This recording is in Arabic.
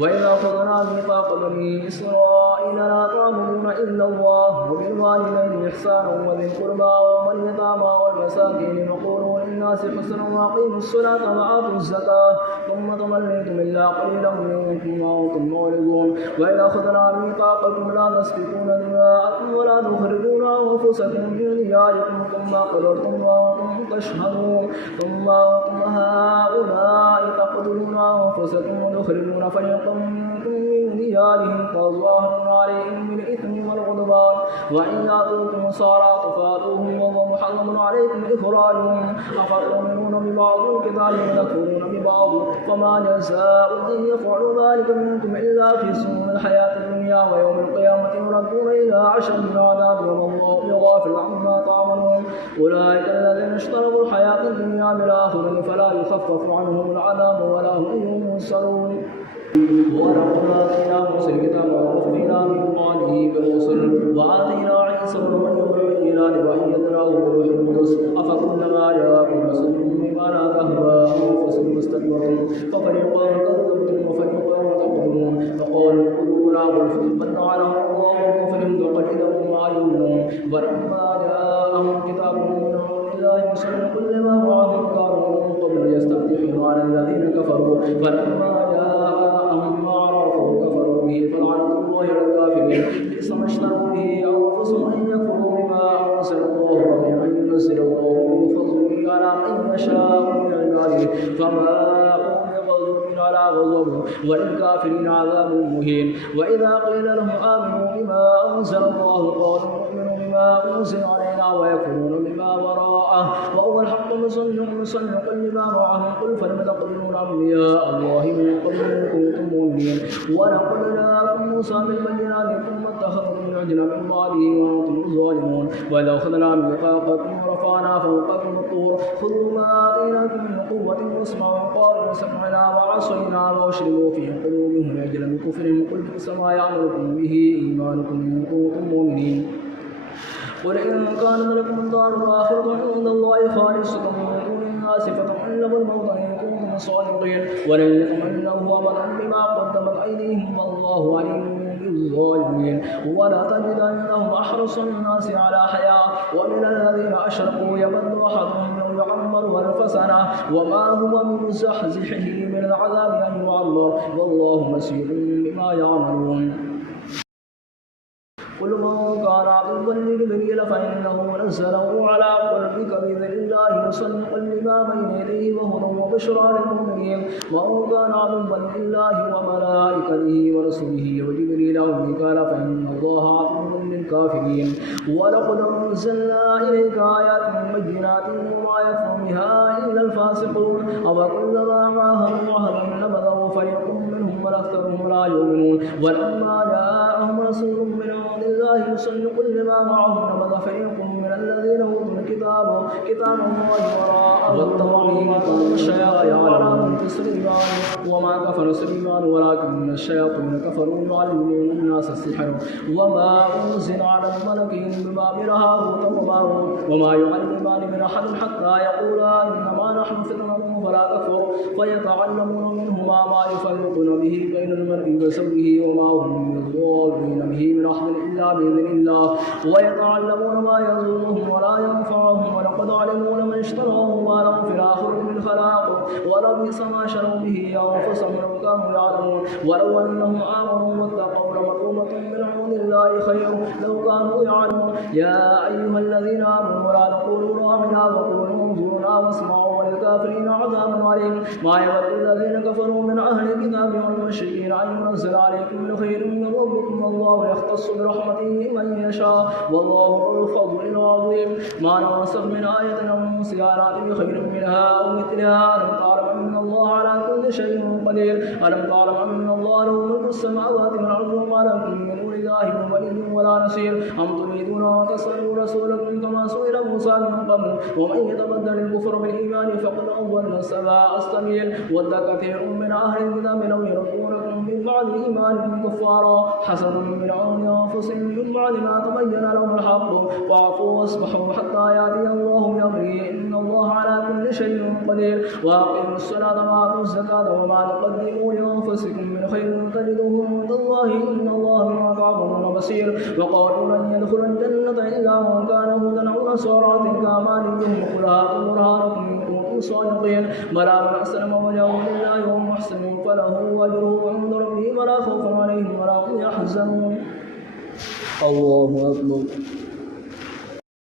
وإذا أخذنا ميثاق بني إسرائيل لا تعبدون إلا الله وبالوالدين إحسانا وذي القربى واليتامى والمساكين وقولوا للناس حسنا وأقيموا الصلاة وآتوا الزكاة ثم توليتم إلا قليلا منكم وأنتم معرضون. وإذا أخذنا ميثاقكم لا تسفكون دماءكم ولا تخرجون أنفسكم من دياركم ثم أقررتم وأنتم تشهدون ثم أنتم هؤلاء تقتلون أنفسكم وتخرجون فريقا منكم من ديارهم تظاهرون عليهم بالإثم والعدوان وإن يأتوكم سارى تفادوهم وهو محرم عليكم إخراجهم أفتؤمنون ببعض الكتاب وتكفرون ببعض فما جزاء من يفعل ذلك منكم إلا في سوء الحياة الدنيا ويوم القيامة يردون إلى أشد العذاب والله يغافل عما تعملون. أولئك الذين اشتروا الحياة الدنيا بالآخرة فلا يخفف عنهم العذاب ولا هم ينصرون. ولقد آتينا موسى الكتاب وقفينا من بعده بالرسل وآتينا عيسى ابن مريم البينات وأيدناه بروح القدس أفكلما جاءكم رسول بما لا تهوى أنفسكم استكبرتم ففريقا كذبتم وفريقا تقتلون فقالوا قلوبنا غلف بل لعنهم الله بكفرهم وقليلا ما يؤمنون. ولما جاءهم كتاب من عند الله مصدق لما معهم كانوا من قبل يستفتحون على الذين كفروا فلما جاءهم ما عرفوا كفروا به فلعنة الله على الكافرين. بئس ما اشتروا به أنفسهم أن يكفروا بما أنزل الله وأن ينزل الله من فضله على من يشاء من عباده فما بغضب على غضب وللكافرين عذاب مهين. وإذا قيل لهم آمنوا بما أنزل الله قالوا نؤمن بما أنزل علينا ويكفرون بما وراءه وهو الحق مصدقا لما معهم قل فلم تقتلون أنبياء الله من قبل إن كنتم مؤمنين. ولقد جاءكم موسى بالبينات ثم اتخذتم العجل من بعده وأنتم ظالمون. وإذا أخذنا ميثاقكم ورفعنا فوقكم الطور خذوا ما آتيناكم من قوة واسمعوا قالوا سمعنا وعصينا وأشربوا في قلوبهم العجل بكفرهم قل بئس ما يعملكم به إيمانكم إن كنتم مؤمنين. قل إن كان لكم الدار الآخرة عند الله خالصة من دون الناس فتعلموا الموت إن كنتم صادقين ولن يتمنوا أبدا بما قدمت أيديهم والله عليم بالظالمين. ولا تجدنهم أحرص الناس على حياة ومن الذين أشركوا يود أحدهم لو يعمر ألف سنة وما هو بمزحزحه من العذاب أن يعمر والله بصير بما يعملون. قل من كان عدوا لجبريل فإنه نزله على قلبك بإذن الله مصدقا لما بين يديه وهدى وبشرى للمؤمنين. من كان عدوا لله وملائكته ورسله وجبريل وميكال فإن الله عدو للكافرين. ولقد أنزلنا إليك آيات بينات وما يكفر بها إلا الفاسقون أفكلما عاهدوا عهدا نبذه فريق منهم بل أكثرهم لا يؤمنون. ولما جاءهم رسول من عند الله مصدق لما معهم نبذ فريق من الذين أوتوا الكتاب كتاب الله وراء واتبعوا الشياطين على ملك سليمان وما كفر سليمان ولكن الشياطين كفروا يعلمون الناس السحر وما أنزل على الملكين ببابل هاروت وماروت وما يعلمان من أحد حتى يقولا إنما نحن فتنة فلا تكفر فيتعلمون منهما ما يفرقون به بين المرء وزوجه وما هم يضارين به من أحد إلا بإذن الله ويتعلمون ما يضرهم ولا ينفعهم ولقد علموا لمن اشتراه ما لهم في الآخرة من خلاق ولبئس ما شروا به أنفسهم لو كانوا يعلمون. ولو أنهم آمنوا واتقوا لمثوبة من عند الله خير لو كانوا يعلمون. يا أيها الذين آمنوا لا تقولوا راعنا وقولوا انظرنا واسمعوا وللكافرين عذاب عليم. ما يود الذين كفروا من أهل الكتاب والمشركين أن ينزل عليكم من خير من ربكم والله يختص برحمته من يشاء والله ذو الفضل العظيم. ما ننسخ من آية أو ننسها نأتي بخير منها أو مثلها. ألم تعلم أن الله على كل شيء قدير. ألم تعلم أن الله له ملك السماوات والأرض وما لكم من دون الله من ولي ولا نصير. أم تريدون أن تسألوا رسولكم كما سئل موسى من قبل ومن يتبدل الكفر بالإيمان فقد أضل سواء السبيل. ود كثير من أهل الكتاب لو يردونكم من بعد أيمانكم كفارا حسنا من عون أنفسهم من بعد ما تبين لهم الحق واعفوا واصبحوا حتى يأتي الله بأمره إن الله على كل شيء قدير وأقيموا الصلاة وآتوا الزكاة وما تقدموا لأنفسكم من خير تجدوه عند الله إن الله بما تعملون بصير وقالوا لن يدخل الجنة إلا من كان هودا أو نصارى تلك أمانيهم قل هاتوا برهانكم إن كنتم صادقين بلى من أسلم وجهه لله وهو محسن فله أجره عند ربه ولا خوف عليهم ولا هم يحزنون الله أكبر